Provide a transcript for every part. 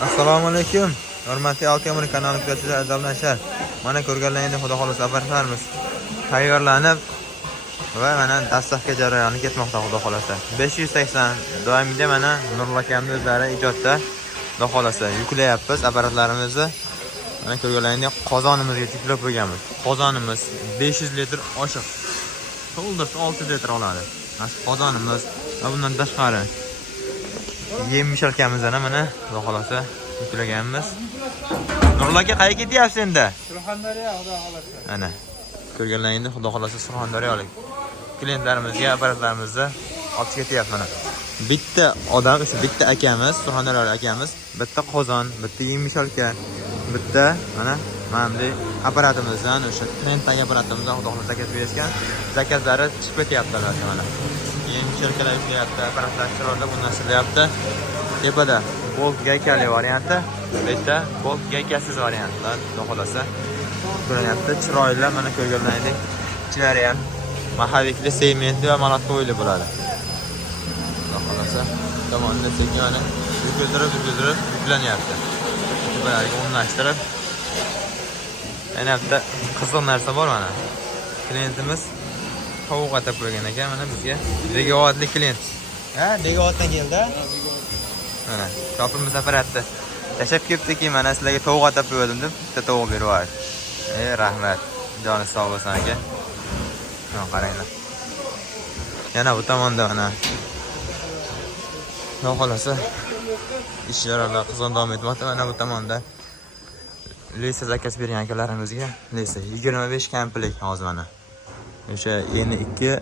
Assalomu alaykum. Hurmatli Altemir kanali kuzatuvchilari, azoblanishlar. Mana ko'rganlaringizdek, xudo xolasa apparatlarimiz tayyorlanib va mana dastlabki jarayoni ketmoqda, xudo xolasa. 580 doimida mana Nurul akamning o'zlari ijodda, xudo xolasa yuklayapmiz apparatlarimizni. Mana ko'rganlaringizdek qozonimizga yuklab qo'yganmiz. Qozonimiz 500 litr oshiq. To'ldirsa 6 litr oladi. Mana qozonimiz va bundan tashqari yem mishalkamizdan mana xudo xolasa yuklaganmiz. Nurul aka qayerga ketyapsiz endi? Surxondaryo, xudo xolasa. Ana ko'rganlaringizda xudo xolasa Surxondaryolik klientlarimizga apparatlarimizni olib ketyapmiz mana. Bitta odam, o'sha bitta akamiz, Surxondaryolik akamiz, bitta qozon, bitta yem mishalka, bitta mana bunday apparatimizdan, o'sha Trendtagi apparatimizdan xudo xolasa zakaz berishgan. Zakazlari chiqib ketyapti mana. Yem mishalkalar yuklayapti, apparatlar chiroyli o'rnashilyapti. Tepada bolt gaykali varianti, bitta bolt gaykasiz variantlar xudo xolasa ko'rinyapti. Chiroyli mana ko'rganlaringdek ichlari ham mahavikli segmentli va monotka o'yli bo'ladi. Xudo xolasa tomonda sekin mana yugurtirib yuklanyapti. Tepalarga o'rnashtirib. Yana bitta qiziq narsa bor mana. Klientimiz tovuq atab qo'ygan ekan mana bizga. Degovatli klient. Ha, Degovatdan keldi. Mana shopimiz apparatni tashab kelibdiki, mana sizlarga tovuq atab qo'ydim deb bitta tovuq berib yubordi. Rahmat. Joni sog' bo'lsin aka. Mana qaranglar. Yana bu tomonda mana xudo xolasa ishlar qizg'in davom etmoqda. Mana bu tomonda Lesa zakaz bergan akalarimizga Lesa 25 komplet hozir mana. O'sha eni 2,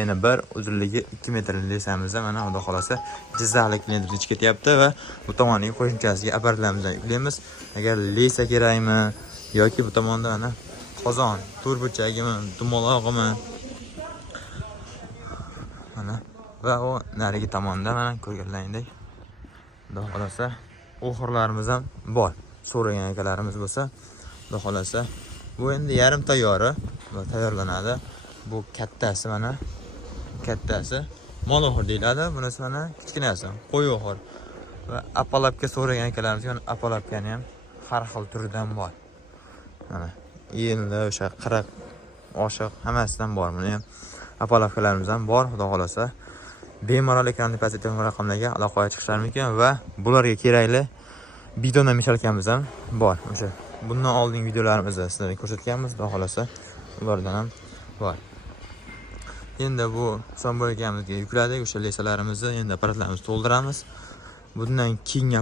eni 1, uzunligi 2 metr lesamizda mana xudo xolasa Jizzaxlik klientimiz ichib ketyapti va bu tomoniga qo'shimchasiga apparatlarimizni yuklaymiz. Agar lesa kerakmi yoki bu tomonda mana qozon, turbuchagimi, dumolog'imi mana va o narigi tomonda mana ko'rganlaringdek xudo xolasa o'xirlarimiz ham bor. So'ragan akalarimiz bo'lsa, xudo xolasa bu endi yarim tayyori va tayyorlanadi. Bu kattasi mana kattasi mol o'xir deyiladi. Bunisi mana kichkinasi qo'y o'xir. Va apalapga so'ragan akalarimiz ham apalapgani ham har xil turidan bor. Mana endi o'sha qirq oshiq hammasidan bor. Buni ham apalapkalarimiz ham bor. Xudo xolasa bemalol ekranda ko'rsatilgan raqamlarga aloqaga chiqishlar mumkin va bularga kerakli bidon mishalkamiz ham bor. O'sha bundan oldingi videolarimizda sizlarga ko'rsatganmiz, xudo xolasa ulardan ham bor. Endi bu somboykamizga yukladik o'sha lesalarimizni, endi apparatlarimizni to'ldiramiz. Bundan keyingi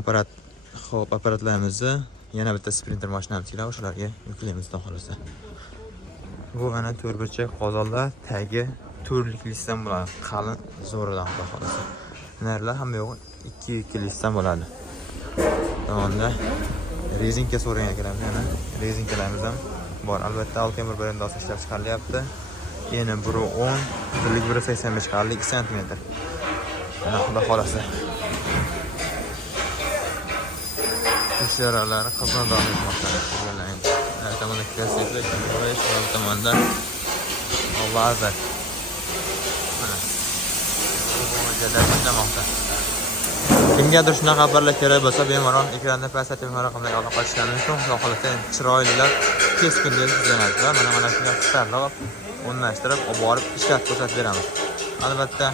apparatlarimizni yana bitta sprinter mashinamiz keladi, o'shalarga yuklaymiz xudo xolasa. Bu mana turbuchak qozonlar tagi turlik listan bo'ladi, qalin zo'ridan xudo xolasa. Narlar hamma yo'q 2 listan bo'ladi. Tomonda rezinka so'ragan ekanlar, yana rezinkalarimiz ham bor. Albatta Altemir brendida ishlab chiqarilyapti. Yana 1.10, uzunligi 1.85, qalinligi 2 sm. Mana xudo xolasa. Ishlarlari qizg'in davom etmoqda. Har tomonda klassik, bu tomonda Alloh azar. Mana bu jadallanmoqda. Kimgadir shunaqa xabarlar kerak bo'lsa, bemalol ekranda ko'rsatilgan raqamlarga aloqa qilishlar mumkin. Xudo xolasa chiroylilar keskin yoziladi va mana shunday starlab o'rnashtirib, olib borib ishlatib ko'rsatib beramiz. Albatta,